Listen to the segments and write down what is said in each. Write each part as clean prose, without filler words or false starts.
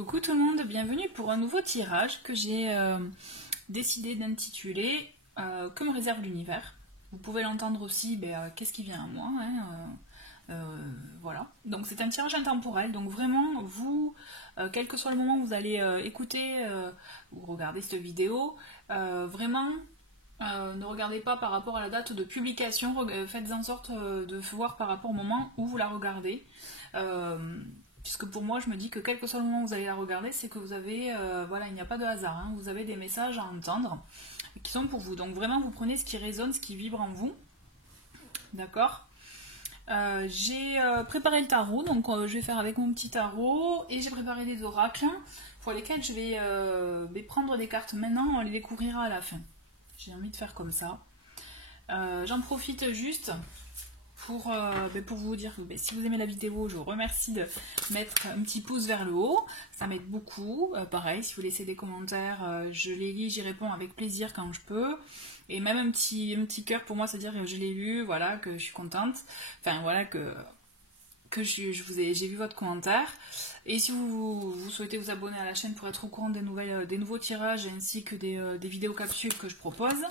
Coucou tout le monde, bienvenue pour un nouveau tirage que j'ai décidé d'intituler Que me réserve l'univers. Vous pouvez l'entendre aussi, qu'est-ce qui vient à moi, voilà. Donc c'est un tirage intemporel, donc vraiment vous, quel que soit le moment où vous allez écouter ou regarder cette vidéo, vraiment ne regardez pas par rapport à la date de publication, faites en sorte de voir par rapport au moment où vous la regardez. Puisque pour moi, je me dis que quel que soit le moment où vous allez la regarder, c'est que vous avez, voilà, il n'y a pas de hasard, hein, vous avez des messages à entendre qui sont pour vous. Donc vraiment, vous prenez ce qui résonne, ce qui vibre en vous, d'accord. J'ai préparé le tarot, donc je vais faire avec mon petit tarot, et j'ai préparé des oracles pour lesquels je vais prendre des cartes maintenant, on les découvrira à la fin. J'ai envie de faire comme ça. J'en profite juste pour vous dire que si vous aimez la vidéo, je vous remercie de mettre un petit pouce vers le haut, ça m'aide beaucoup. Pareil, si vous laissez des commentaires, je les lis, j'y réponds avec plaisir quand je peux. Et même un petit cœur pour moi, c'est-à-dire que je l'ai lu, voilà, que je suis contente. Enfin voilà, que j'ai vu votre commentaire. Et si vous souhaitez vous abonner à la chaîne pour être au courant des nouveaux tirages ainsi que des vidéos capsules que je propose,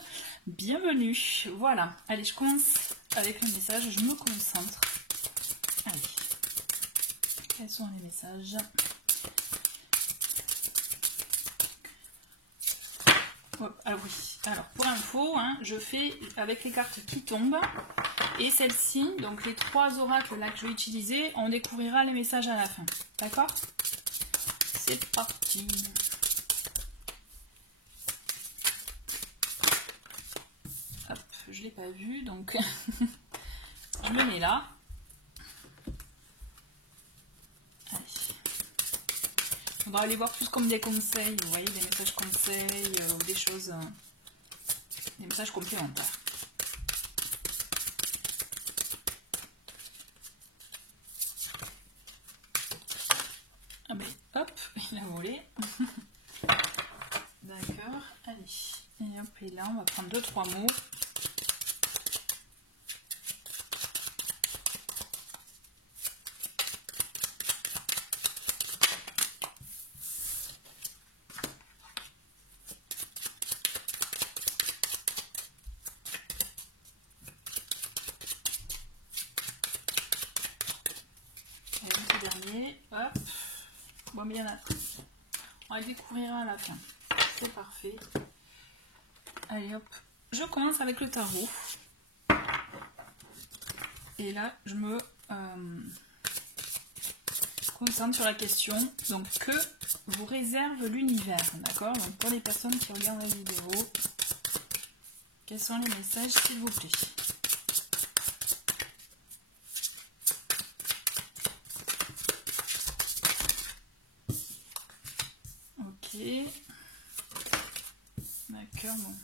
bienvenue. Voilà, allez, je commence avec le message, je me concentre. Allez, quels sont les messages? Alors oui, alors pour info, hein, je fais avec les cartes qui tombent. Et celle-ci, donc les trois oracles là que je vais utiliser, on découvrira les messages à la fin. D'accord? C'est parti. Hop, je ne l'ai pas vu, donc je le mets là. Allez. On va aller voir plus comme des conseils, vous voyez, des messages conseils ou des choses, des messages complémentaires. Ah ben, hop, il a volé. D'accord, allez. Et hop, et là, on va prendre 2-3 mots. Et le petit dernier, hop. Bon, bien là. On va le découvrir à la fin. C'est parfait. Allez hop. Je commence avec le tarot. Et là, je me concentre sur la question. Donc, que vous réserve l'univers, d'accord? Donc, pour les personnes qui regardent la vidéo, quels sont les messages, s'il vous plaît? Ok. D'accord, bon.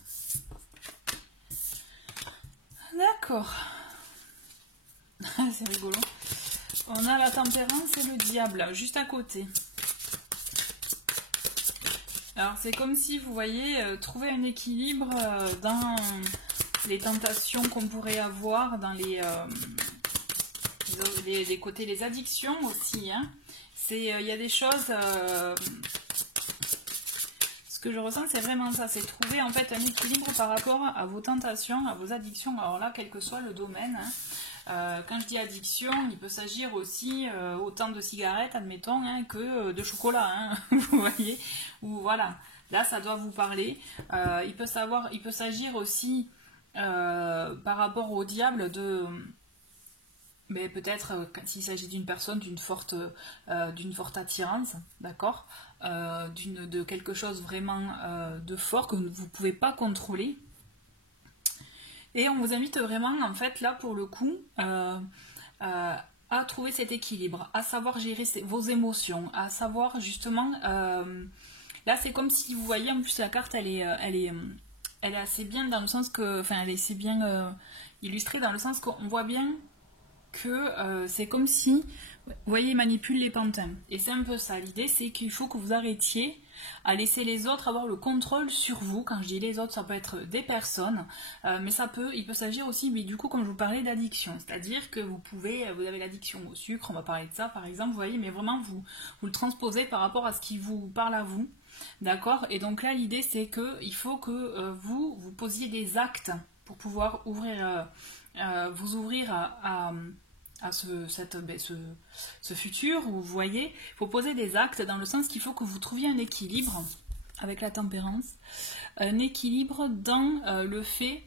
D'accord. C'est rigolo. On a la tempérance et le diable juste à côté. Alors c'est comme si vous voyez trouver un équilibre dans les tentations qu'on pourrait avoir, dans les côtés, les addictions aussi. Hein. Il y a des choses. Ce que je ressens, c'est vraiment ça, c'est trouver en fait un équilibre par rapport à vos tentations, à vos addictions. Alors là, quel que soit le domaine. Hein. Quand je dis addiction, il peut s'agir aussi autant de cigarettes, admettons, hein, que de chocolat, hein, vous voyez, ou voilà, là ça doit vous parler. Il peut s'agir aussi par rapport au diable de, mais peut-être s'il s'agit d'une personne d'une forte attirance, d'accord, de quelque chose vraiment de fort que vous ne pouvez pas contrôler. Et on vous invite vraiment, en fait, là, pour le coup, à trouver cet équilibre, à savoir gérer vos émotions, à savoir, justement, là, c'est comme si, vous voyez, en plus, la carte, elle est assez bien dans le sens que, enfin, elle est assez bien illustrée dans le sens qu'on voit bien que c'est comme si Vous voyez, il manipule les pantins. Et c'est un peu ça. L'idée, c'est qu'il faut que vous arrêtiez à laisser les autres avoir le contrôle sur vous. Quand je dis les autres, ça peut être des personnes, mais il peut s'agir aussi, mais du coup, comme je vous parlais, d'addiction. C'est-à-dire que vous avez l'addiction au sucre, on va parler de ça par exemple, vous voyez, mais vraiment, vous le transposez par rapport à ce qui vous parle à vous. D'accord? Et donc là, l'idée, c'est qu'il faut que vous posiez des actes pour pouvoir vous ouvrir à ce futur où vous voyez, il faut poser des actes dans le sens qu'il faut que vous trouviez un équilibre avec la tempérance, un équilibre dans le fait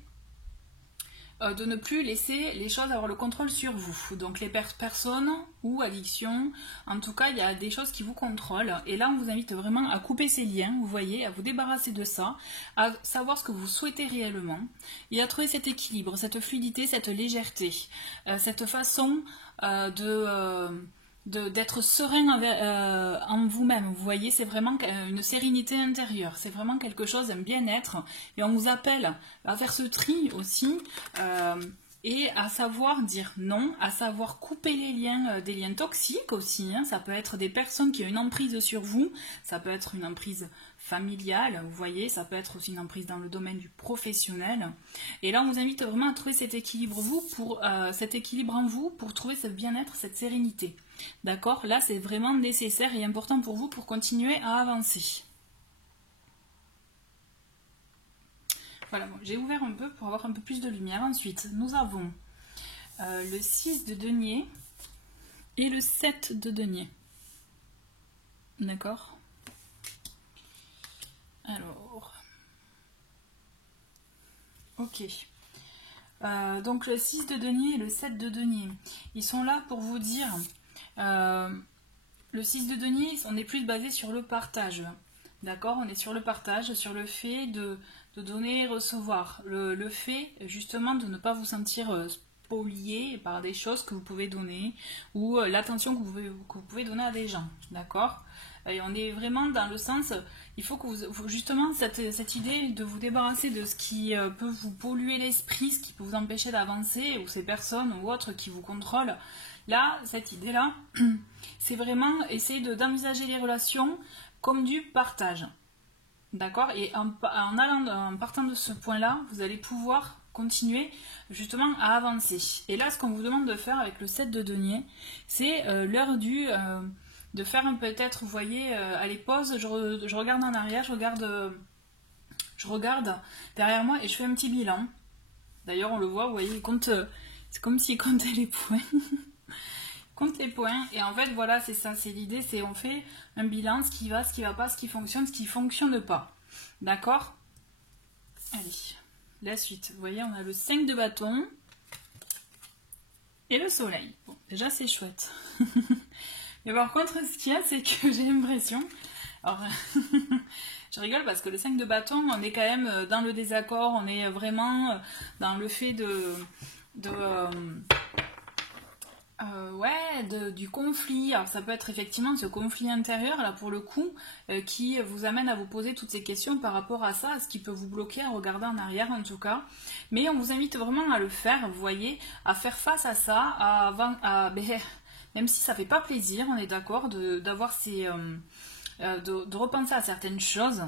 de ne plus laisser les choses avoir le contrôle sur vous. Donc les personnes ou addictions, en tout cas il y a des choses qui vous contrôlent et là on vous invite vraiment à couper ces liens, vous voyez, à vous débarrasser de ça, à savoir ce que vous souhaitez réellement et à trouver cet équilibre, cette fluidité, cette légèreté, cette façon d'être serein en vous-même. Vous voyez, c'est vraiment une sérénité intérieure, c'est vraiment quelque chose, un bien-être, et on vous appelle à faire ce tri aussi, et à savoir dire non, à savoir couper les liens, des liens toxiques aussi, hein. Ça peut être des personnes qui ont une emprise sur vous, ça peut être une emprise familiale, vous voyez, ça peut être aussi une emprise dans le domaine du professionnel. Et là, on vous invite vraiment à trouver cet équilibre cet équilibre en vous pour trouver ce bien-être, cette sérénité. D'accord? Là, c'est vraiment nécessaire et important pour vous pour continuer à avancer. Voilà, bon, j'ai ouvert un peu pour avoir un peu plus de lumière. Ensuite, nous avons le 6 de denier et le 7 de denier. D'accord? Alors, ok. Donc le 6 de denier et le 7 de denier, ils sont là pour vous dire, le 6 de denier, on est plus basé sur le partage, d'accord? On est sur le partage, sur le fait de donner et recevoir, le fait justement de ne pas vous sentir spolié par des choses que vous pouvez donner ou l'attention que vous pouvez donner à des gens, d'accord? Et on est vraiment dans le sens, il faut que vous justement, cette idée de vous débarrasser de ce qui peut vous polluer l'esprit, ce qui peut vous empêcher d'avancer, ou ces personnes ou autres qui vous contrôlent, là, cette idée-là, c'est vraiment essayer d'envisager les relations comme du partage. D'accord? Et en partant de ce point-là, vous allez pouvoir continuer justement à avancer. Et là, ce qu'on vous demande de faire avec le 7 de denier, c'est l'heure de faire peut-être, vous voyez, à les pauses, je regarde en arrière, je regarde derrière moi et je fais un petit bilan. D'ailleurs, on le voit, vous voyez, c'est comme s'il comptait les points. Compte les points, et en fait, voilà, c'est ça, c'est l'idée, c'est on fait un bilan, ce qui va pas, ce qui fonctionne pas. D'accord? Allez, la suite. Vous voyez, on a le 5 de bâton et le soleil. Bon, déjà, c'est chouette. Mais par contre, ce qu'il y a, c'est que j'ai l'impression... Alors, je rigole parce que le 5 de bâton, on est quand même dans le désaccord, on est vraiment dans le fait du conflit. Alors ça peut être effectivement ce conflit intérieur là pour le coup qui vous amène à vous poser toutes ces questions par rapport à ça, à ce qui peut vous bloquer, à regarder en arrière en tout cas. Mais on vous invite vraiment à le faire, vous voyez, à faire face à ça, même si ça fait pas plaisir, on est d'accord, de repenser à certaines choses.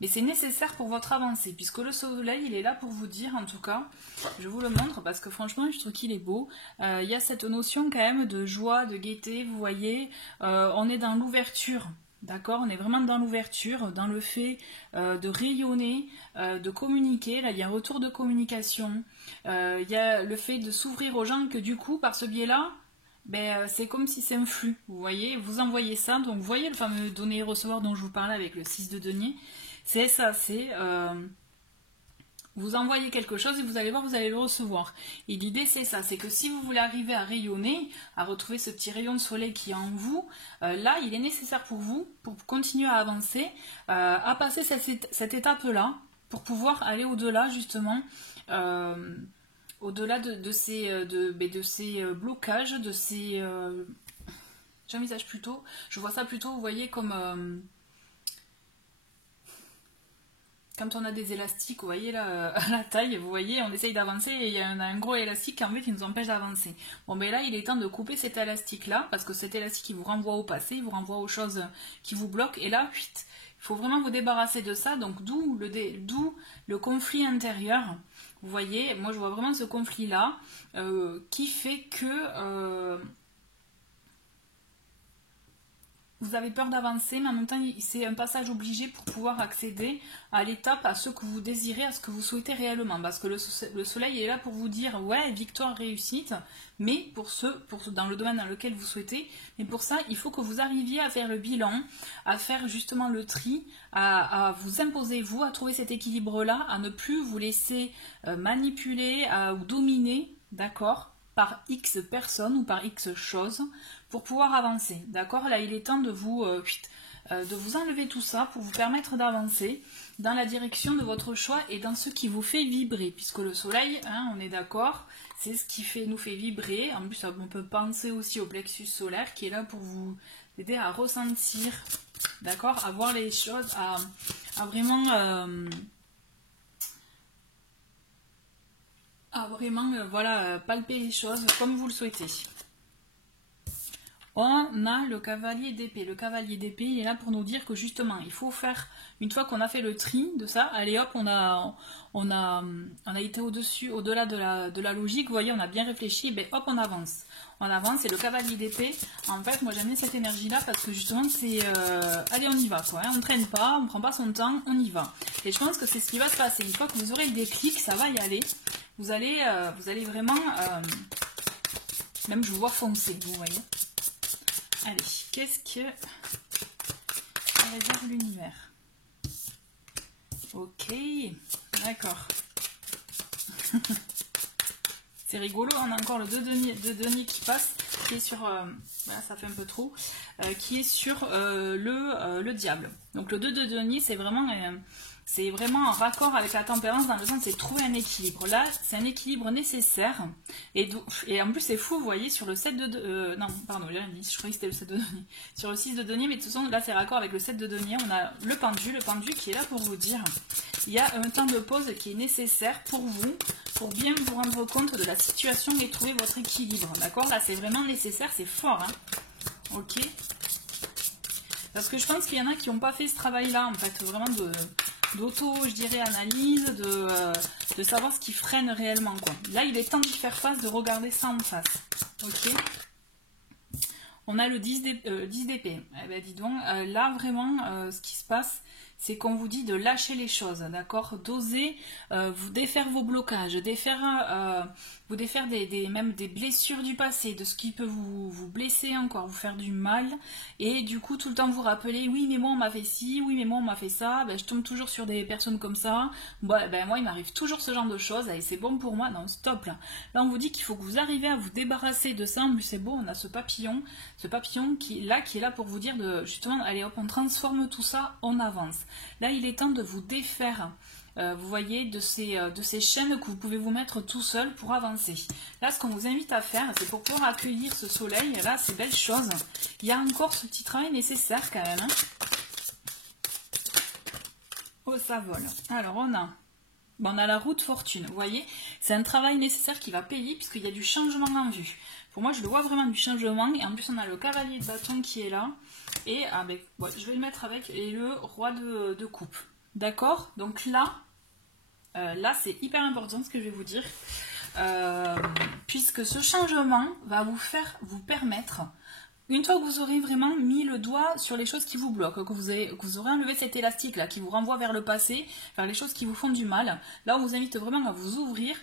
Mais c'est nécessaire pour votre avancée, puisque le soleil, il est là pour vous dire, en tout cas, je vous le montre, parce que franchement, je trouve qu'il est beau. Il y a cette notion quand même de joie, de gaieté, vous voyez, on est dans l'ouverture, d'accord? On est vraiment dans l'ouverture, dans le fait de rayonner, de communiquer. Là, il y a un retour de communication. Il y a le fait de s'ouvrir aux gens, que du coup, par ce biais-là, c'est comme si c'est un flux, vous voyez, vous envoyez ça, donc vous voyez le fameux donner et recevoir dont je vous parlais avec le 6 de denier. C'est ça, vous envoyez quelque chose et vous allez voir, vous allez le recevoir. Et l'idée c'est ça, c'est que si vous voulez arriver à rayonner, à retrouver ce petit rayon de soleil qui est en vous, là il est nécessaire pour vous, pour continuer à avancer, à passer cette étape-là, pour pouvoir aller au-delà justement, au-delà de ces blocages, de ces... j'envisage plutôt, je vois ça plutôt, vous voyez, comme quand on a des élastiques, vous voyez là, à la taille, vous voyez, on essaye d'avancer et il y a un gros élastique en fait qui nous empêche d'avancer. Bon ben là, il est temps de couper cet élastique là, parce que cet élastique il vous renvoie au passé, il vous renvoie aux choses qui vous bloquent, et là, il faut vraiment vous débarrasser de ça, donc d'où le conflit intérieur. Vous voyez, moi je vois vraiment ce conflit là, qui fait que... vous avez peur d'avancer, mais en même temps, c'est un passage obligé pour pouvoir accéder à l'étape, à ce que vous désirez, à ce que vous souhaitez réellement. Parce que le soleil est là pour vous dire, ouais, victoire, réussite, mais dans le domaine dans lequel vous souhaitez. Mais pour ça, il faut que vous arriviez à faire le bilan, à faire justement le tri, à vous imposer, vous, à trouver cet équilibre-là, à ne plus vous laisser manipuler ou dominer, d'accord, par X personnes ou par X choses pour pouvoir avancer, d'accord. Là, il est temps de vous enlever tout ça pour vous permettre d'avancer dans la direction de votre choix et dans ce qui vous fait vibrer, puisque le soleil, hein, on est d'accord, c'est ce qui nous fait vibrer. En plus, on peut penser aussi au plexus solaire qui est là pour vous aider à ressentir, d'accord, à voir les choses, à vraiment... voilà, palper les choses comme vous le souhaitez. On a le cavalier d'épée. Le cavalier d'épée, il est là pour nous dire que justement, il faut faire, une fois qu'on a fait le tri de ça, allez hop, on a été au-delà de la logique, vous voyez, on a bien réfléchi, et bien hop, on avance. On avance, et le cavalier d'épée, en fait, moi j'aime bien cette énergie-là parce que justement, c'est, allez, on y va, quoi, hein, on ne traîne pas, on ne prend pas son temps, on y va. Et je pense que c'est ce qui va se passer. Une fois que vous aurez le déclic, ça va y aller. Vous allez vraiment, même je vous vois foncer, vous voyez. Allez, qu'est-ce que réserve l'univers? Ok, d'accord. C'est rigolo, on a encore le 2 deniers qui passe, qui est sur, voilà, ça fait un peu trop, qui est sur le diable. Donc le 2 de denier, c'est vraiment en raccord avec la tempérance, dans le sens c'est trouver un équilibre. Là, c'est un équilibre nécessaire. Et en plus, c'est fou, vous voyez, sur le 7 de... non, pardon, je croyais que c'était le 7 de denier. Sur le 6 de denier, mais de toute façon, là, c'est raccord avec le 7 de denier. On a le pendu qui est là pour vous dire, il y a un temps de pause qui est nécessaire pour vous, pour bien vous rendre compte de la situation et trouver votre équilibre. D'accord? Là, c'est vraiment nécessaire, c'est fort, hein. Ok? Parce que je pense qu'il y en a qui n'ont pas fait ce travail-là, en fait, vraiment d'auto, je dirais, analyse, de savoir ce qui freine réellement, quoi. Là, il est temps d'y faire face, de regarder ça en face. Ok. On a le 10 d'épée. Eh ben, dis donc, là, vraiment, ce qui se passe, c'est qu'on vous dit de lâcher les choses, d'accord, d'oser vous défaire vos blocages, vous défaire même des blessures du passé, de ce qui peut vous blesser encore, vous faire du mal, et du coup tout le temps vous rappeler, oui mais moi on m'a fait ci, oui mais moi on m'a fait ça, ben, je tombe toujours sur des personnes comme ça, ben, moi il m'arrive toujours ce genre de choses, et c'est bon pour moi, non stop là. Là on vous dit qu'il faut que vous arrivez à vous débarrasser de ça, en plus c'est bon, on a ce papillon qui est là pour vous dire de justement, allez hop, on transforme tout ça, on avance. Là, il est temps de vous défaire, vous voyez, de ces chaînes que vous pouvez vous mettre tout seul pour avancer. Là, ce qu'on vous invite à faire, c'est pour pouvoir accueillir ce soleil, là, ces belles choses. Il y a encore ce petit travail nécessaire quand même. Hein. Oh, ça vole. Alors, on a la roue de fortune, vous voyez. C'est un travail nécessaire qui va payer puisqu'il y a du changement en vue. Pour moi, je le vois vraiment du changement. Et en plus, on a le cavalier de bâton qui est là. Et avec, ouais, je vais le mettre avec le roi de coupe. D'accord? Donc là, c'est hyper important ce que je vais vous dire. Puisque ce changement va vous permettre, une fois que vous aurez vraiment mis le doigt sur les choses qui vous bloquent, que vous aurez enlevé cet élastique là qui vous renvoie vers le passé, vers les choses qui vous font du mal, là on vous invite vraiment à vous ouvrir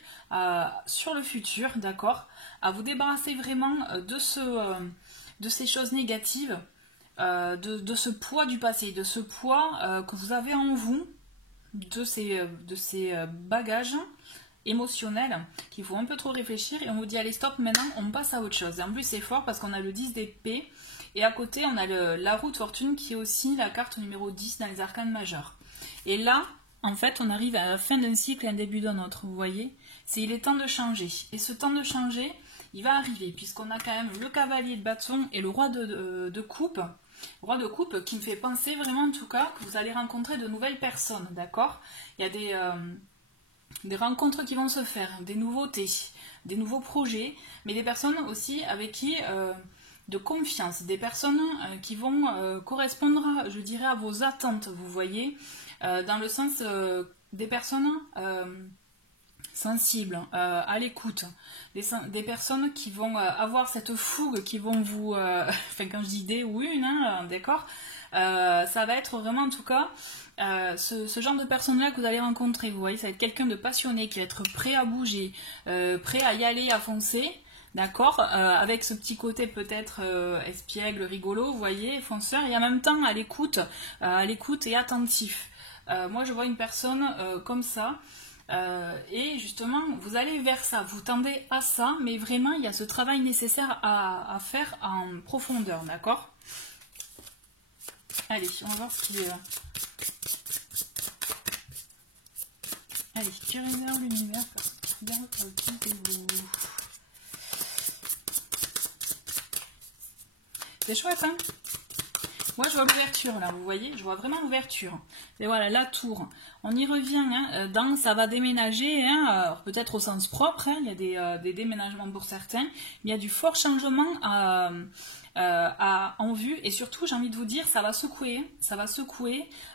sur le futur, d'accord, à vous débarrasser vraiment de ces choses négatives, de ce poids du passé, de ce poids que vous avez en vous, de ces bagages émotionnels qu'il faut un peu trop réfléchir, et on vous dit allez stop, maintenant on passe à autre chose. Et en plus c'est fort parce qu'on a le 10 d'épée et à côté on a la roue de fortune qui est aussi la carte numéro 10 dans les arcanes majeurs. Et là en fait on arrive à la fin d'un cycle et un début d'un autre, vous voyez, il est temps de changer. Et ce temps de changer, il va arriver, puisqu'on a quand même le cavalier de bâton et le roi de coupe. Roi de coupe qui me fait penser vraiment en tout cas que vous allez rencontrer de nouvelles personnes, d'accord? Il y a des rencontres qui vont se faire, des nouveautés, des nouveaux projets, mais des personnes aussi avec qui de confiance, des personnes qui vont correspondre, je dirais, à vos attentes, vous voyez, dans le sens des personnes sensibles, à l'écoute, des personnes qui vont avoir cette fougue, qui vont vous, enfin quand je dis des ou une, hein, d'accord, ça va être vraiment en tout cas ce genre de personne-là que vous allez rencontrer, vous voyez, ça va être quelqu'un de passionné, qui va être prêt à bouger, prêt à y aller, à foncer, d'accord, avec ce petit côté peut-être espiègle, rigolo, vous voyez, fonceur, et en même temps à l'écoute et attentif. Moi je vois une personne comme ça, et justement vous allez vers ça, vous tendez à ça, mais vraiment il y a ce travail nécessaire à faire en profondeur, d'accord? Allez, on va voir ce qui est... Allez, Curioseur l'univers, regarde vous. C'est chouette, hein? Moi, je vois l'ouverture, là, vous voyez? Je vois vraiment l'ouverture. Et voilà, la tour. On y revient, hein, dans ça va déménager, hein, peut-être au sens propre, hein, il y a des déménagements pour certains, mais il y a du fort changement en vue, et surtout, j'ai envie de vous dire, ça va secouer,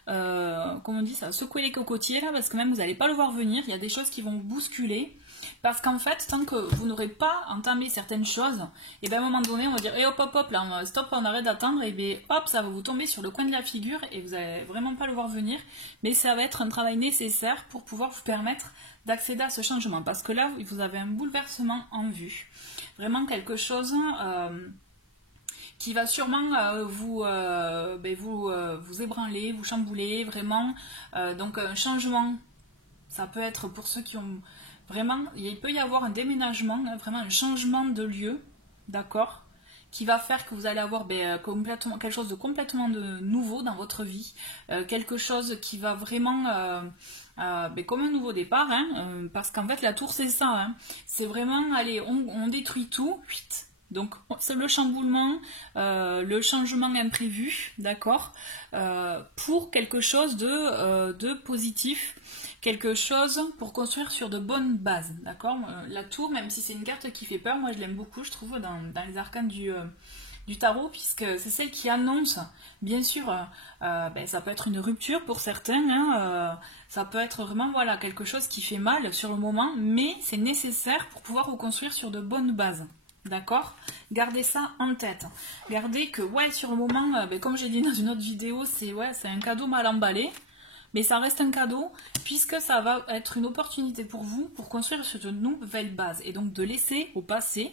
comme on dit, ça va secouer les cocotiers, là, parce que même vous n'allez pas le voir venir, il y a des choses qui vont bousculer. Parce qu'en fait, tant que vous n'aurez pas entamé certaines choses, et bien à un moment donné, on va dire, hop, hop, hop, là, stop, on arrête d'attendre, et bien hop, ça va vous tomber sur le coin de la figure, et vous n'allez vraiment pas le voir venir, mais ça va être un travail nécessaire pour pouvoir vous permettre d'accéder à ce changement, parce que là, vous avez un bouleversement en vue. Vraiment quelque chose qui va sûrement vous ébranler, vous chambouler, vraiment. Donc un changement, ça peut être pour ceux qui ont... Vraiment, il peut y avoir un déménagement, hein, vraiment un changement de lieu, d'accord, qui va faire que vous allez avoir complètement, quelque chose de complètement nouveau dans votre vie, quelque chose qui va vraiment, comme un nouveau départ, hein, parce qu'en fait la tour c'est ça, hein, c'est vraiment, allez, on détruit tout, vite. Donc c'est le chamboulement, le changement imprévu, d'accord, pour quelque chose de positif, quelque chose pour construire sur de bonnes bases, d'accord. La tour, même si c'est une carte qui fait peur, moi je l'aime beaucoup, je trouve, dans les arcanes du tarot, puisque c'est celle qui annonce, bien sûr, ça peut être une rupture pour certains, hein, ça peut être vraiment, voilà, quelque chose qui fait mal sur le moment, mais c'est nécessaire pour pouvoir reconstruire sur de bonnes bases. D'accord? Gardez ça en tête. Gardez que, ouais, sur le moment, comme j'ai dit dans une autre vidéo, c'est un cadeau mal emballé. Mais ça reste un cadeau, puisque ça va être une opportunité pour vous, pour construire sur de nouvelles bases. Et donc de laisser au passé,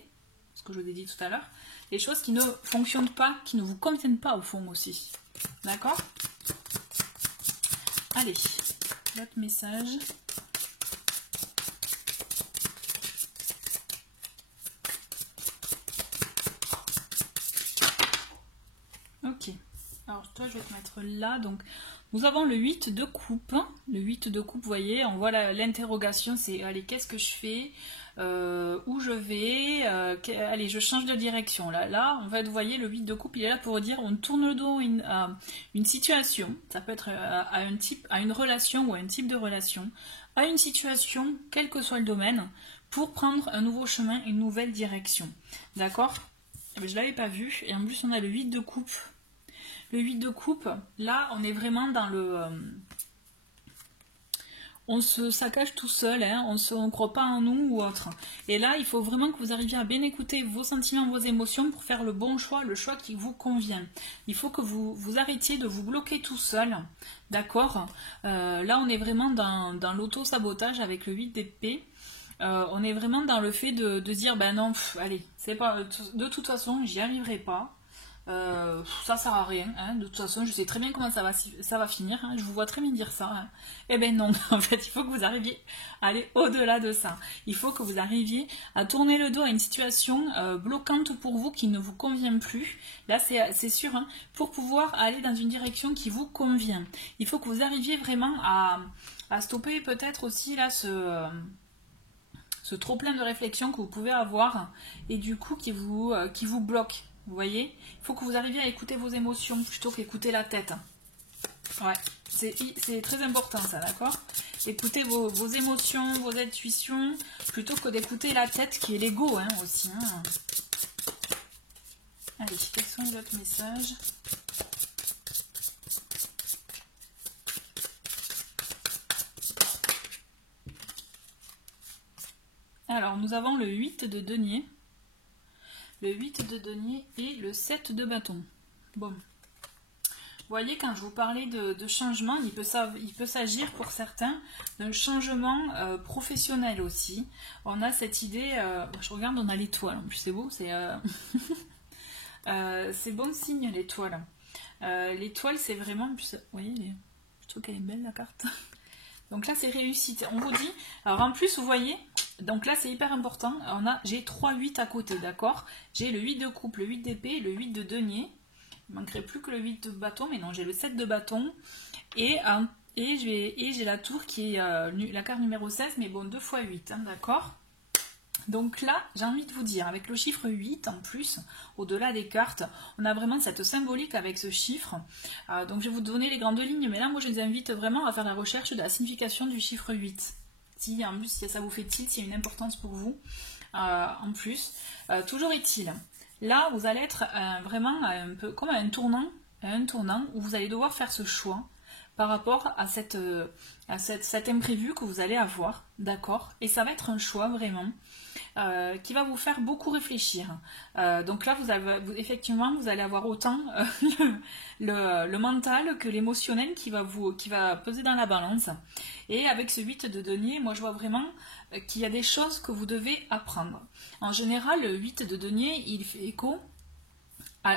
ce que je vous ai dit tout à l'heure, les choses qui ne fonctionnent pas, qui ne vous conviennent pas au fond aussi. D'accord? Allez, votre message. Ok, alors toi je vais te mettre là, donc nous avons le 8 de coupe, le 8 de coupe, vous voyez, on voit l'interrogation, c'est allez, qu'est-ce que je fais, où je vais, allez, je change de direction, là, en fait, vous voyez, le 8 de coupe, il est là pour dire, on tourne le dos à une situation, ça peut être à une relation ou à un type de relation, à une situation, quel que soit le domaine, pour prendre un nouveau chemin, une nouvelle direction, d'accord? Je ne l'avais pas vu, et en plus on a le 8 de coupe. Le 8 de coupe, là on est vraiment dans le... on se saccage tout seul, hein, on ne croit pas en nous ou autre. Et là il faut vraiment que vous arriviez à bien écouter vos sentiments, vos émotions pour faire le bon choix, le choix qui vous convient. Il faut que vous arrêtiez de vous bloquer tout seul, d'accord. Là on est vraiment dans l'auto-sabotage avec le 8 d'épée. On est vraiment dans le fait de dire ben non, allez, c'est pas, de toute façon j'y arriverai pas, ça sert à rien, hein, de toute façon je sais très bien comment ça va finir, hein, je vous vois très bien dire ça, hein. Eh ben non, en fait il faut que vous arriviez à aller au-delà de ça, il faut que vous arriviez à tourner le dos à une situation bloquante pour vous qui ne vous convient plus, là c'est sûr, hein, pour pouvoir aller dans une direction qui vous convient, il faut que vous arriviez vraiment à stopper peut-être aussi là ce trop plein de réflexion que vous pouvez avoir et du coup qui vous bloque. Vous voyez, il faut que vous arriviez à écouter vos émotions plutôt qu'écouter la tête. Ouais, c'est très important ça, d'accord? Écoutez vos émotions, vos intuitions, plutôt que d'écouter la tête qui est l'ego hein, aussi. Hein. Allez, quels sont les autres messages? Alors, nous avons le 8 de denier. Le 8 de denier et le 7 de bâton. Bon. Vous voyez, quand je vous parlais de changement, il peut s'agir pour certains d'un changement professionnel aussi. On a cette idée, je regarde, on a l'étoile, en plus c'est beau, c'est bon signe l'étoile. L'étoile c'est vraiment, en plus, vous voyez, je trouve qu'elle est belle la carte. Donc là c'est réussite, on vous dit, alors en plus vous voyez, donc là c'est hyper important, j'ai 3 8 à côté, d'accord? J'ai le 8 de coupe, le 8 d'épée, le 8 de denier. Il ne manquerait plus que le 8 de bâton, mais non, j'ai le 7 de bâton. Et j'ai la tour qui est la carte numéro 16, mais bon, 2 x 8, hein, d'accord? Donc là, j'ai envie de vous dire, avec le chiffre 8 en plus, au-delà des cartes, on a vraiment cette symbolique avec ce chiffre. Donc je vais vous donner les grandes lignes, mais là, moi, je les invite vraiment à faire la recherche de la signification du chiffre 8. Si en plus, si ça vous fait tilt, s'il y a une importance pour vous, en plus. Toujours est-il. Là, vous allez être vraiment un peu comme à un tournant où vous allez devoir faire ce choix par rapport à cet imprévu que vous allez avoir, d'accord? Et ça va être un choix vraiment qui va vous faire beaucoup réfléchir. Donc là, effectivement, vous allez avoir autant le mental que l'émotionnel qui va peser dans la balance. Et avec ce 8 de denier, moi je vois vraiment qu'il y a des choses que vous devez apprendre. En général, le 8 de denier, il fait écho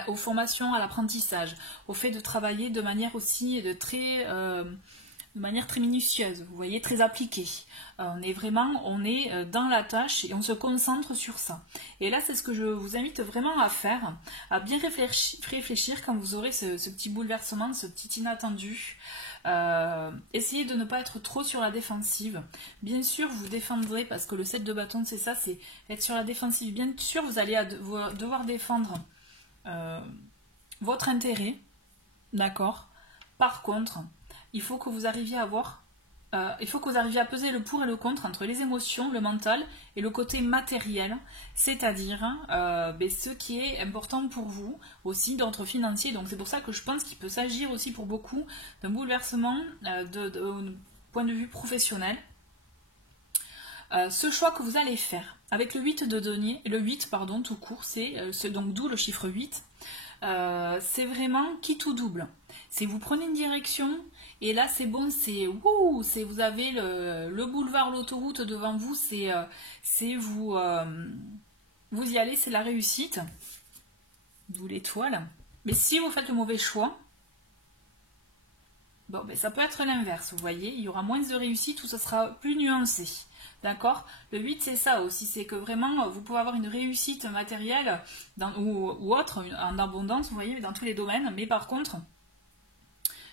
aux formations, à l'apprentissage, au fait de travailler de manière aussi de manière très minutieuse, vous voyez, très appliquée. On est dans la tâche et on se concentre sur ça. Et là, c'est ce que je vous invite vraiment à faire, à bien réfléchir quand vous aurez ce petit bouleversement, ce petit inattendu. Essayez de ne pas être trop sur la défensive. Bien sûr, vous défendrez, parce que le 7 de bâton, c'est ça, c'est être sur la défensive. Bien sûr, vous allez devoir défendre votre intérêt, d'accord? Par contre, il faut que vous arriviez à peser le pour et le contre entre les émotions, le mental et le côté matériel, c'est-à-dire ce qui est important pour vous, aussi d'ordre financier. Donc c'est pour ça que je pense qu'il peut s'agir aussi pour beaucoup d'un bouleversement de point de vue professionnel. Ce choix que vous allez faire avec le 8 de denier, le 8 pardon tout court, c'est donc d'où le chiffre 8, c'est vraiment qui tout double. C'est vous prenez une direction et là c'est bon, vous avez le boulevard, l'autoroute devant vous, vous y allez, c'est la réussite, d'où l'étoile. Mais si vous faites le mauvais choix, bon, ça peut être l'inverse, vous voyez, il y aura moins de réussite ou ça sera plus nuancé. D'accord? Le 8, c'est ça aussi, c'est que vraiment, vous pouvez avoir une réussite matérielle ou autre, en abondance, vous voyez, dans tous les domaines, mais par contre,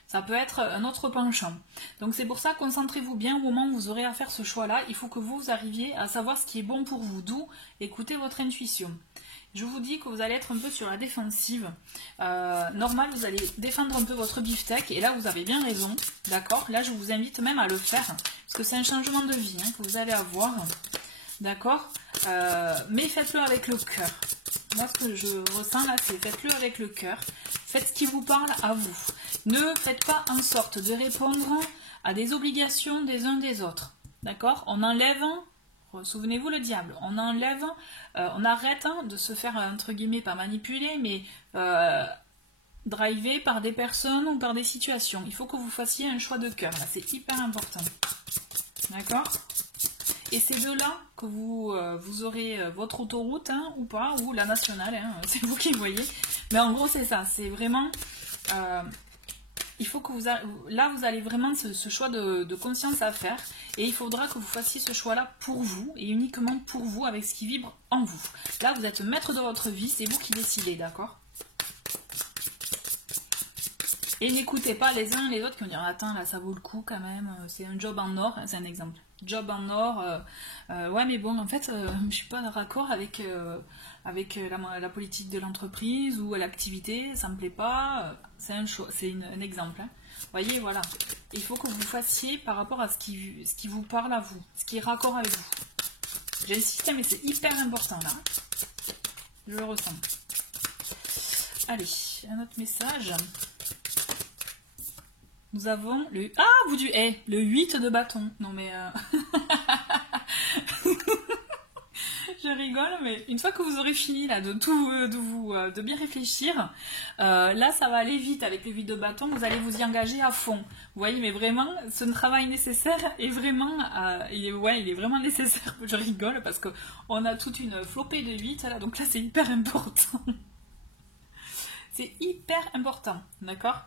ça peut être un autre penchant. Donc c'est pour ça, concentrez-vous bien au moment où vous aurez à faire ce choix-là. Il faut que vous arriviez à savoir ce qui est bon pour vous, d'où écoutez votre intuition. Je vous dis que vous allez être un peu sur la défensive. Normal, vous allez défendre un peu votre beefsteak. Et là, vous avez bien raison. D'accord? Là, je vous invite même à le faire. Parce que c'est un changement de vie que vous allez avoir. D'accord? Mais faites-le avec le cœur. Moi, ce que je ressens là, c'est faites-le avec le cœur. Faites ce qui vous parle à vous. Ne faites pas en sorte de répondre à des obligations des uns des autres. D'accord? On enlève... Souvenez-vous le diable, on enlève, on arrête de se faire, entre guillemets, pas manipuler, mais driver par des personnes ou par des situations. Il faut que vous fassiez un choix de cœur, c'est hyper important. D'accord? Et c'est de là que vous aurez votre autoroute, ou pas, ou la nationale, c'est vous qui voyez. Mais en gros, c'est ça, c'est vraiment... il faut que là vous allez vraiment ce choix de conscience à faire et il faudra que vous fassiez ce choix là pour vous et uniquement pour vous avec ce qui vibre en vous. Là vous êtes maître de votre vie, c'est vous qui décidez, d'accord? Et n'écoutez pas les uns et les autres qui vont dire attends là ça vaut le coup quand même, c'est un job en or, c'est un exemple. Job en or, Ouais, mais bon, en fait, je suis pas raccord avec, la politique de l'entreprise ou l'activité, ça me plaît pas. C'est un exemple. Hein. Vous voyez, voilà. Il faut que vous fassiez par rapport à ce qui vous parle à vous, ce qui est raccord avec vous. J'insiste, mais c'est hyper important là. Je le ressens. Allez, un autre message. Nous avons le... Ah, le 8 de bâton. Non mais... Je rigole, mais une fois que vous aurez fini là de bien réfléchir, là ça va aller vite avec le 8 de bâton, vous allez vous y engager à fond. Vous voyez, mais vraiment, ce travail nécessaire est vraiment, il est vraiment nécessaire. Je rigole parce que on a toute une flopée de 8 là, donc là c'est hyper important. C'est hyper important, d'accord?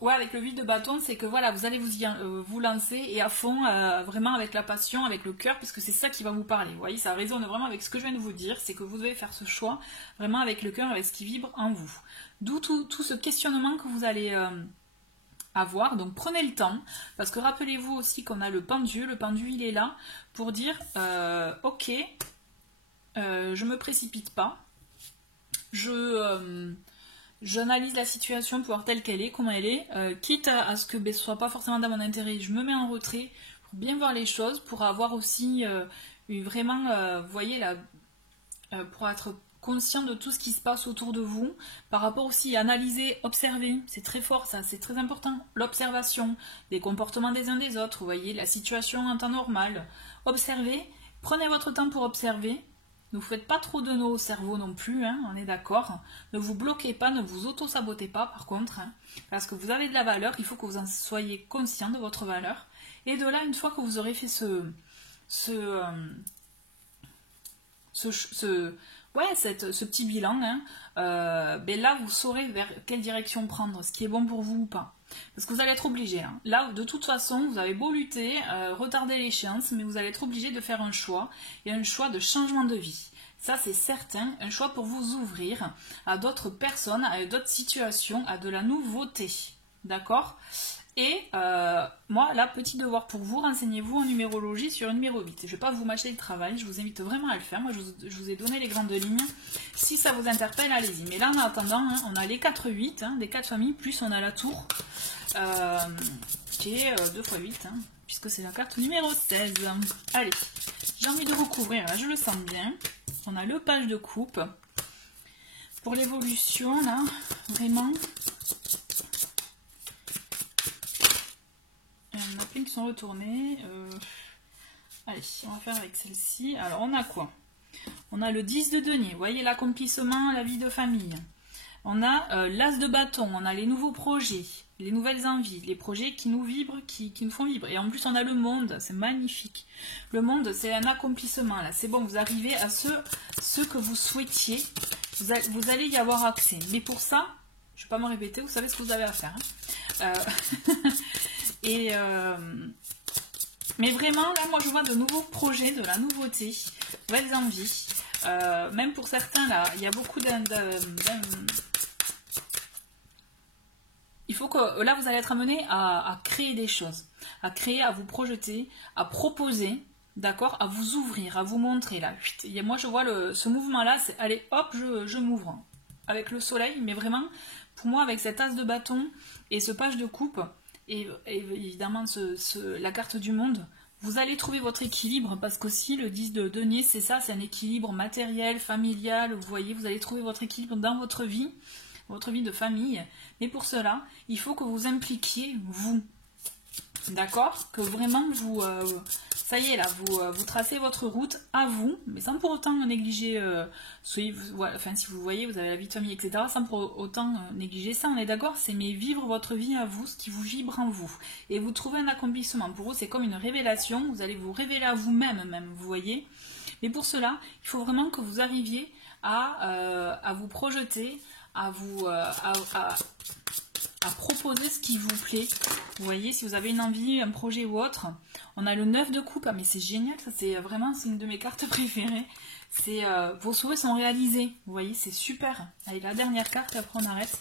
Ouais, avec le 8 de bâton, c'est que voilà, vous allez vous lancer et à fond, vraiment avec la passion, avec le cœur, puisque c'est ça qui va vous parler. Vous voyez, ça résonne vraiment avec ce que je viens de vous dire, c'est que vous devez faire ce choix vraiment avec le cœur, avec ce qui vibre en vous. D'où tout ce questionnement que vous allez avoir. Donc prenez le temps, parce que rappelez-vous aussi qu'on a le pendu il est là pour dire ok, je me précipite pas, j'analyse la situation pour voir telle qu'elle est, comment elle est, quitte à ce que ce soit pas forcément dans mon intérêt, je me mets en retrait pour bien voir les choses, pour avoir aussi vraiment, vous voyez là, pour être conscient de tout ce qui se passe autour de vous, par rapport aussi à analyser, observer, c'est très fort ça, c'est très important, l'observation, les comportements des uns des autres, vous voyez, la situation en temps normal, observez, prenez votre temps pour observer. Ne vous faites pas trop de nœuds au cerveau non plus, hein, on est d'accord. Ne vous bloquez pas, ne vous auto-sabotez pas par contre, hein, parce que vous avez de la valeur, il faut que vous en soyez conscient de votre valeur. Et de là, une fois que vous aurez fait ce petit bilan, hein, ben là vous saurez vers quelle direction prendre, ce qui est bon pour vous ou pas. Parce que vous allez être obligé. Hein. Là, de toute façon, vous avez beau lutter, retarder l'échéance, mais vous allez être obligé de faire un choix, et un choix de changement de vie. Ça, c'est certain, un choix pour vous ouvrir à d'autres personnes, à d'autres situations, à de la nouveauté. D'accord ? Et moi, là, petit devoir pour vous, renseignez-vous en numérologie sur un numéro 8. Je ne vais pas vous mâcher le travail, je vous invite vraiment à le faire. Moi, je vous ai donné les grandes lignes. Si ça vous interpelle, allez-y. Mais là, en attendant, hein, on a les 4-8, hein, les 4 familles, plus on a la tour, qui est 2 x 8, hein, puisque c'est la carte numéro 16. Allez, j'ai envie de recouvrir, là, je le sens bien. On a le page de coupe. Pour l'évolution, là, vraiment... Il y en a plein qui sont retournés. Allez, on va faire avec celle-ci. Alors, on a quoi? On a le 10 de denier. Vous voyez, l'accomplissement, la vie de famille. On a l'as de bâton. On a les nouveaux projets, les nouvelles envies, les projets qui nous vibrent, qui nous font vibrer. Et en plus, on a le monde. C'est magnifique. Le monde, c'est un accomplissement. Là, c'est bon, vous arrivez à ce que vous souhaitiez. Vous allez y avoir accès. Mais pour ça, je ne vais pas me répéter, vous savez ce que vous avez à faire. Hein. Mais vraiment, là, moi, je vois de nouveaux projets, de la nouveauté, de nouvelles envies. Même pour certains, là, il y a beaucoup il faut que, là, vous allez être amené à créer des choses, à créer, à vous projeter, à proposer, d'accord, à vous ouvrir, à vous montrer, là. Moi, je vois ce mouvement-là, c'est, allez, hop, je m'ouvre. Avec le soleil, mais vraiment, pour moi, avec cet as de bâton et ce page de coupe, et évidemment la carte du monde, vous allez trouver votre équilibre, parce qu'aussi le 10 de denier, c'est ça, c'est un équilibre matériel, familial, vous voyez, vous allez trouver votre équilibre dans votre vie de famille, mais pour cela, il faut que vous impliquiez vous, d'accord, que vraiment vous, ça y est là, vous tracez votre route à vous, mais sans pour autant négliger, si vous voyez, vous avez la vie de famille, etc., sans pour autant négliger ça, on est d'accord, c'est mais vivre votre vie à vous, ce qui vous vibre en vous, et vous trouvez un accomplissement. Pour vous, c'est comme une révélation, vous allez vous révéler à vous-même, même, vous voyez, mais pour cela, il faut vraiment que vous arriviez à vous projeter, à proposer ce qui vous plaît. Vous voyez, si vous avez une envie, un projet ou autre. On a le 9 de coupe, mais c'est génial, ça c'est vraiment une de mes cartes préférées. C'est vos souhaits sont réalisés. Vous voyez, c'est super. Allez, la dernière carte, après on arrête.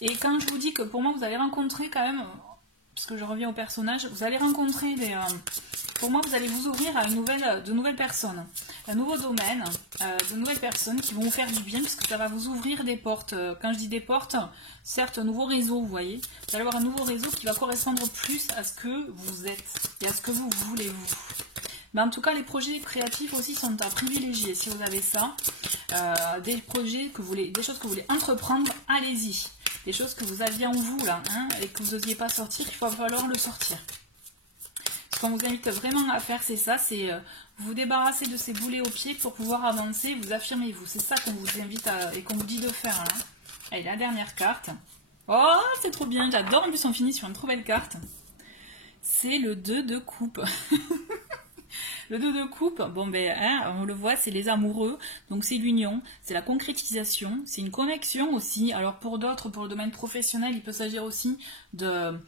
Et quand je vous dis que pour moi, vous allez rencontrer quand même puisque je reviens au personnage, vous allez rencontrer des... pour moi, vous allez vous ouvrir à de nouvelles personnes, un nouveau domaine, de nouvelles personnes qui vont vous faire du bien, puisque ça va vous ouvrir des portes. Quand je dis des portes, certes, un nouveau réseau, vous voyez. Vous allez avoir un nouveau réseau qui va correspondre plus à ce que vous êtes et à ce que vous voulez, vous. Mais en tout cas, les projets créatifs aussi sont à privilégier. Si vous avez ça, des projets que vous voulez, des choses que vous voulez entreprendre, allez-y. Des choses que vous aviez en vous là, hein, et que vous n'osiez pas sortir, il va falloir le sortir. Ce qu'on vous invite vraiment à faire, c'est ça, c'est vous débarrasser de ces boulets aux pieds pour pouvoir avancer, vous affirmer vous. C'est ça qu'on vous invite et qu'on vous dit de faire là. Allez, la dernière carte. Oh, c'est trop bien, j'adore. En plus, on finit sur une trop belle carte. C'est le 2 de coupe. Le 2 de coupe, bon ben, hein, on le voit, c'est les amoureux, donc c'est l'union, c'est la concrétisation, c'est une connexion aussi. Alors pour d'autres, pour le domaine professionnel, il peut s'agir aussi d'un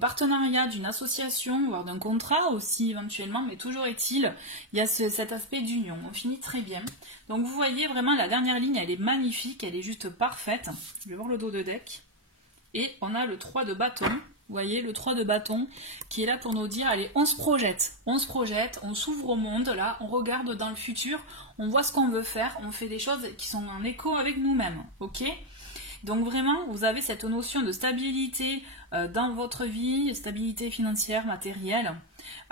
partenariat, d'une association, voire d'un contrat aussi éventuellement, mais toujours est-il, il y a cet aspect d'union. On finit très bien. Donc vous voyez vraiment la dernière ligne, elle est magnifique, elle est juste parfaite. Je vais voir le dos de deck. Et on a le 3 de bâton. Vous voyez, le 3 de bâton qui est là pour nous dire, allez, on se projette, on s'ouvre au monde, là, on regarde dans le futur, on voit ce qu'on veut faire, on fait des choses qui sont en écho avec nous-mêmes, ok? Donc vraiment, vous avez cette notion de stabilité dans votre vie, stabilité financière, matérielle.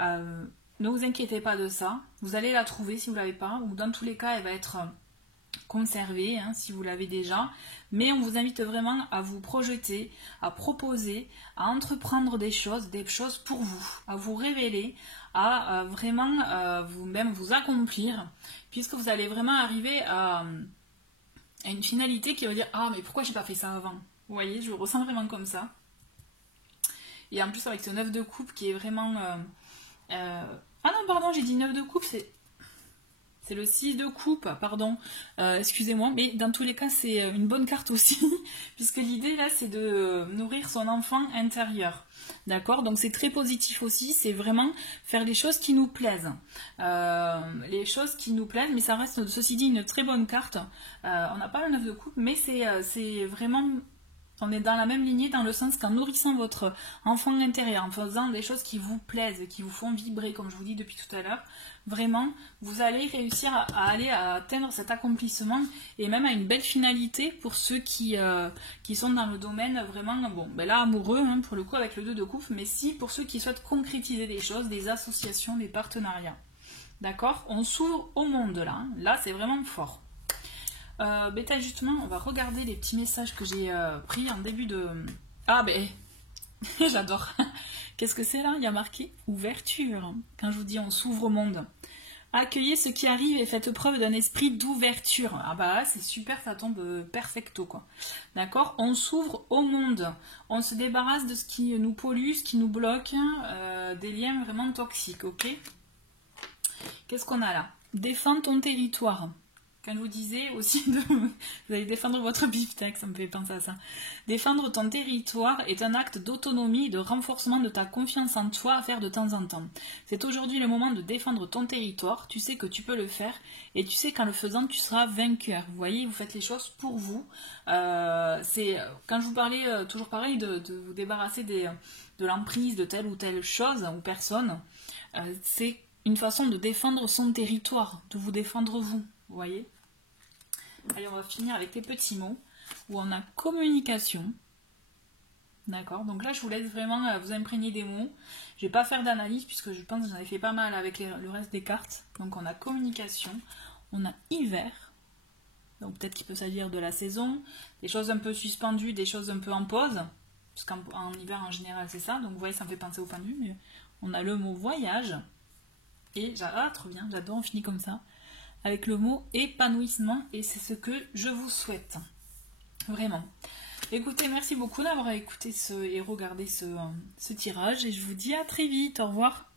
Ne vous inquiétez pas de ça, vous allez la trouver si vous ne l'avez pas, ou dans tous les cas, elle va être... conserver hein, si vous l'avez déjà, mais on vous invite vraiment à vous projeter, à proposer, à entreprendre des choses pour vous, à vous révéler, à vraiment vous-même vous accomplir, puisque vous allez vraiment arriver à une finalité qui va dire ah mais pourquoi j'ai pas fait ça avant, vous voyez, je le ressens vraiment comme ça. Et en plus avec ce 9 de coupe qui est vraiment ah non pardon j'ai dit 9 de coupe, c'est le 6 de coupe, pardon, excusez-moi, mais dans tous les cas, c'est une bonne carte aussi, puisque l'idée, là, c'est de nourrir son enfant intérieur, d'accord? Donc, c'est très positif aussi, c'est vraiment faire les choses qui nous plaisent, mais ça reste, ceci dit, une très bonne carte. On n'a pas le 9 de coupe, mais c'est vraiment... On est dans la même lignée dans le sens qu'en nourrissant votre enfant intérieur, en faisant des choses qui vous plaisent, qui vous font vibrer, comme je vous dis depuis tout à l'heure, vraiment, vous allez réussir à atteindre cet accomplissement et même à une belle finalité pour ceux qui sont dans le domaine vraiment, bon, ben là, amoureux, hein, pour le coup, avec le 2 de coupe, mais si pour ceux qui souhaitent concrétiser des choses, des associations, des partenariats. D'accord? On s'ouvre au monde là, hein. Là, c'est vraiment fort. Bêta justement, on va regarder les petits messages que j'ai pris en début de... Ah ben, j'adore. Qu'est-ce que c'est là? Il y a marqué ouverture. Quand je vous dis on s'ouvre au monde. Accueillez ce qui arrive et faites preuve d'un esprit d'ouverture. Ah bah c'est super, ça tombe perfecto quoi. D'accord? On s'ouvre au monde. On se débarrasse de ce qui nous pollue, ce qui nous bloque, des liens vraiment toxiques, ok? Qu'est-ce qu'on a là? Défends ton territoire. Quand je vous disais aussi, vous allez défendre votre beefsteak, ça me fait penser à ça. Défendre ton territoire est un acte d'autonomie et de renforcement de ta confiance en toi à faire de temps en temps. C'est aujourd'hui le moment de défendre ton territoire, tu sais que tu peux le faire, et tu sais qu'en le faisant, tu seras vainqueur. Vous voyez, vous faites les choses pour vous. Quand je vous parlais, toujours pareil, de vous débarrasser de l'emprise de telle ou telle chose ou personne, c'est une façon de défendre son territoire, de vous défendre vous, vous voyez. Allez, on va finir avec les petits mots où on a communication. D'accord, donc là je vous laisse vraiment vous imprégner des mots. Je ne vais pas faire d'analyse puisque je pense que j'en ai fait pas mal avec le reste des cartes. Donc on a communication, on a hiver. Donc peut-être qu'il peut s'agir de la saison, des choses un peu suspendues, des choses un peu en pause. Parce qu'en hiver en général c'est ça. Donc vous voyez, ça me fait penser au pendu. Mais on a le mot voyage. Et trop bien, j'adore, on finit comme ça. Avec le mot épanouissement, et c'est ce que je vous souhaite. Vraiment. Écoutez, merci beaucoup d'avoir écouté et regardé ce tirage, et je vous dis à très vite. Au revoir.